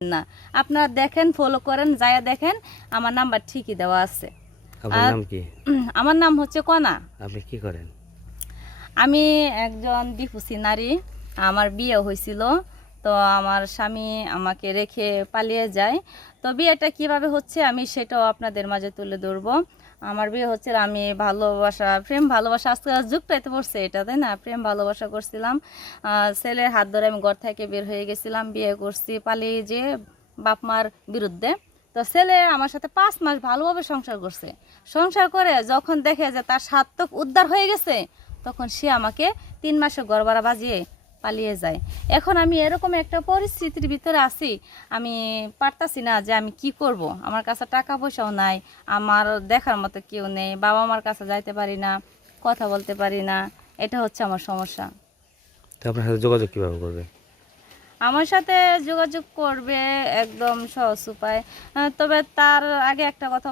না, আপনারা দেখেন, ফলো করেন, যায়া দেখেন আমার নাম্বার ঠিকই দেওয়া আছে। আপনার নাম কি? আমার নাম হচ্ছে কণা। আপনি কি করেন? আমি একজন ডিভোর্সি নারী। আমার বিয়ে হয়েছিল, তো আমার স্বামী আমাকে রেখে পালিয়ে যায়। তো বিয়েটা কিভাবে হচ্ছে আমি সেটাও আপনাদের মাঝে তুলে ধরবো। আমার বিয়ে হচ্ছে, আমি ভালোবাসা, প্রেম ভালোবাসা আজকে যুগটাইতে পড়ছে এটা, তাই না? প্রেম ভালোবাসা করছিলাম, ছেলের হাত ধরে আমি ঘর থেকে বের হয়ে গেছিলাম, বিয়ে করছি পালিয়ে যে বাপ মার বিরুদ্ধে। তো ছেলে আমার সাথে 5 মাস ভালোভাবে সংসার করছে। সংসার করে যখন দেখে যে তার সার্থক উদ্ধার হয়ে গেছে, তখন সে আমাকে 3 মাসে ঘর ভাড়া বাজিয়ে পালিয়ে যায়। এখন আমি এরকম একটা পরিস্থিতির ভিতরে আছি, আমি পারতাছি না যে আমি কি করব। আমার কাছে টাকা পয়সাও নাই, আমার দেখার মতো কেউ নেই, বাবা মার কাছে যাইতে পারি না, কথা বলতে পারি না। এটা হচ্ছে আমার সমস্যা। তো আপনার সাথে যোগাযোগ কিভাবে করবে? আমার সাথে যোগাযোগ করবে একদম সহজ উপায়। তবে তার আগে একটা কথা